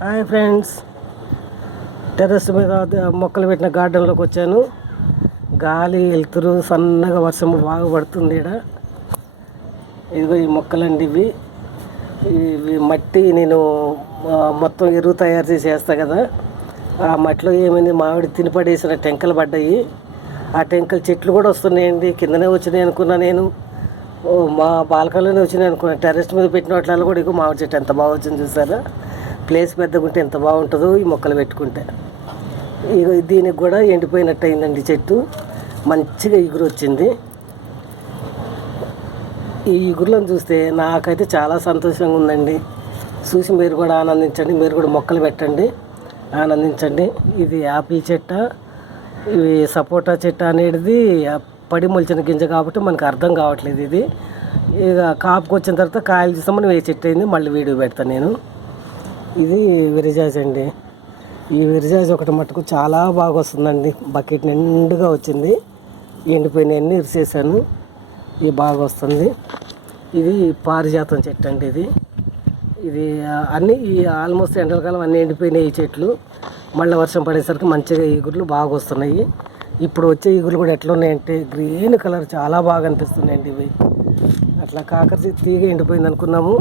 Hi friends. Terrace మీద మొక్కలు పెట్టిన గార్డెన్లోకి వచ్చాను. గాలి వెళ్తురు సన్నగా వర్షం బాగా పడుతుంది ఇక్కడ ఇదిగో ఈ మొక్కలండి ఇవి. ఇవి మట్టి నేను మొత్తం ఎరువు తయారు చేసి వేస్తా కదా. ఆ మట్టిలో ఏమైంది? మామిడి తినిపడేసిన టెంకలు పడ్డాయి. ఆ టెంకలు చెట్లు కూడా వస్తున్నాయండి. కిందనే వచ్చినాయి అనుకున్నా నేను. మా బాల్కనీలోనే వచ్చినాయి అనుకున్నా. టెర్రస్ మీద పెట్టిన వాటిలో కూడా ఇగో మామిడి చెట్టు ఎంత బాగా వచ్చింది చూసారా? ప్లేస్ పెద్దగా ఉంటే ఎంత బాగుంటుందో ఈ మొక్కలు పెట్టుకుంటే. ఇగో దీనికి కూడా ఎండిపోయినట్టు అయిందండి చెట్టు. మంచిగా ఇగురు వచ్చింది ఈ ఇగురులను చూస్తే నాకైతే చాలా సంతోషంగా ఉందండి. చూసి మీరు కూడా ఆనందించండి. మీరు కూడా మొక్కలు పెట్టండి. ఆనందించండి. ఇది యాపిల్ చెట్ట. ఇవి సపోటా చెట్టు అనేది పడి మొలిచిన గింజ కాబట్టి మనకు అర్థం కావట్లేదు ఇది. ఇక కాపుకి వచ్చిన తర్వాత కాయలు చూస్తామని ఏ చెట్టు అయింది మళ్ళీ వీడియో పెడతాను నేను. ఇది విరిజాజ్ అండి. ఈ విరిజాజ్ ఒకటి మటుకు చాలా బాగా వస్తుందండి. బకెట్ నిండుగా వచ్చింది. ఎండిపోయినవన్నీ ఇరిసేసాను. ఇది బాగా వస్తుంది. ఇది పారిజాతం చెట్టు అండి ఇది. ఇది అన్నీ ఈ ఆల్మోస్ట్ ఎండలకాలం అన్నీ ఎండిపోయినాయి ఈ చెట్లు. మళ్ళీ వర్షం పడేసరికి మంచిగా ఈగుర్లు బాగా వస్తున్నాయి. ఇప్పుడు వచ్చే ఈగులు కూడా ఎట్లా ఉన్నాయంటే గ్రీన్ కలర్ చాలా బాగా అనిపిస్తున్నాయండి ఇవి. అట్లా కాకర తీగ ఎండిపోయింది అనుకున్నాము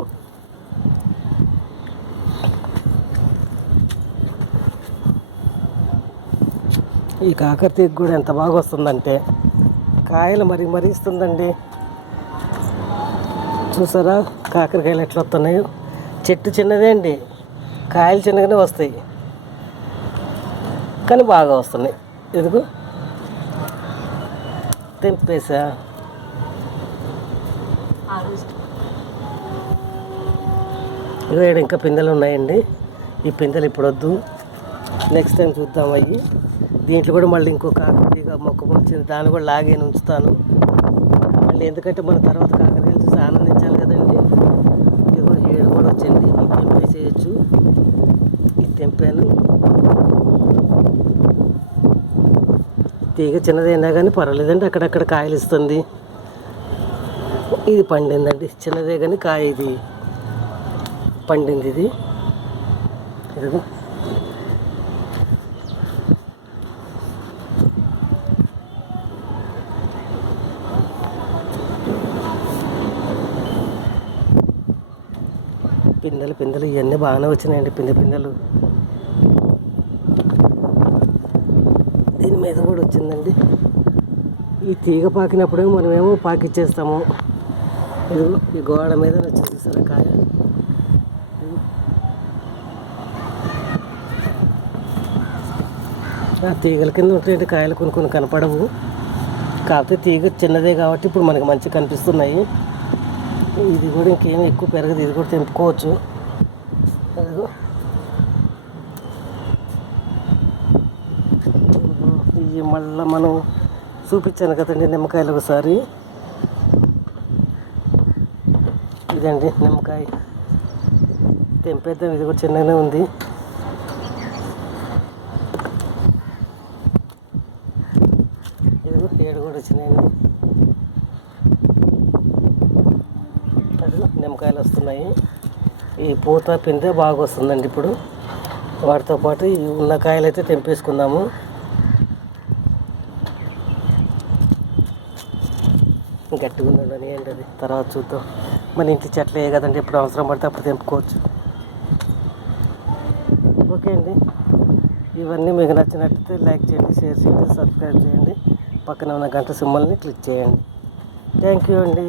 ఈ కాకర తీగ కూడా ఎంత బాగా వస్తుందంటే కాయలు మరి మరీ ఇస్తుందండి. చూసారా? కాకరకాయలు ఎట్లా వస్తున్నాయో? చెట్టు చిన్నదే అండి. కాయలు చిన్నగానే వస్తాయి. కానీ బాగా వస్తున్నాయి. ఎందుకు? తెంపేసా? ఇక్కడ ఇంకా పిందెలు ఉన్నాయండి. ఈ పిందెలు ఇప్పుడు వద్దు. నెక్స్ట్ టైం చూద్దాం అయ్యి. దీంట్లో కూడా మళ్ళీ ఇంకో కాకరతీగ మొక్క వచ్చింది దాన్ని కూడా లాగే ఉంచుతాను. మళ్ళీ ఎందుకంటే మన తర్వాత కాకరకాయలు చూసి ఆనందించాలి కదండి. ఇదిగో ఏడు కూడా వచ్చింది. తెంపేసేయచ్చు ఇది తెంపాను. తీగ చిన్నదైనా కానీ పర్వాలేదండి. అక్కడక్కడ కాయలు ఇస్తుంది. ఇది పండిందండి. చిన్నదే కానీ కాయ ఇది. పండింది ఇది. ఇదిగో. పిందెలు పిందెలు ఇవన్నీ బాగానే వచ్చినాయండి పిందె పిందెలు. దీని మీద కూడా వచ్చిందండి. ఈ తీగ పాకినప్పుడే మనమేమో పాకిచ్చేస్తాము. ఇదిగో ఈ గోడ మీద వచ్చేసారు సరే కాయ. ఆ తీగల కింద ఉంటే కాయలు కొన్ని కొన్ని కనపడవు. కాకపోతే తీగ చిన్నదే కాబట్టి ఇప్పుడు మనకి మంచిగా కనిపిస్తున్నాయి. ఇది కూడా ఇంకేం ఎక్కువ పెరగదు. ఇది కూడా తెంపుకోవచ్చు. అదిగో. మళ్ళీ మనం చూపించాను కదండి నిమ్మకాయలు ఒకసారి. ఇదండి నిమ్మకాయ. తెంపేద్దాం. ఇది కూడా చిన్నగానే ఉంది. ఇదిగో ఏడు కూడా వచ్చినాయండి. నిమ్మకాయలు వస్తున్నాయి. ఈ పూత పిందె బాగా వస్తుందండి ఇప్పుడు. వాటితో పాటు ఈ ఉన్న కాయలు అయితే తెంపేసుకుందాము. గట్టిగా ఉందని ఏంటి అది? తర్వాత చూద్దాం. మన ఇంటి చెట్లే కదండి ఎప్పుడు అవసరం పడితే అప్పుడు తెంపుకోవచ్చు. ఓకే అండి. ఇవన్నీ మీకు నచ్చినట్లయితే లైక్ చేయండి షేర్ చేయండి సబ్స్క్రైబ్ చేయండి. పక్కన ఉన్న గంట సింబల్ని క్లిక్ చేయండి. థ్యాంక్ యూ అండి.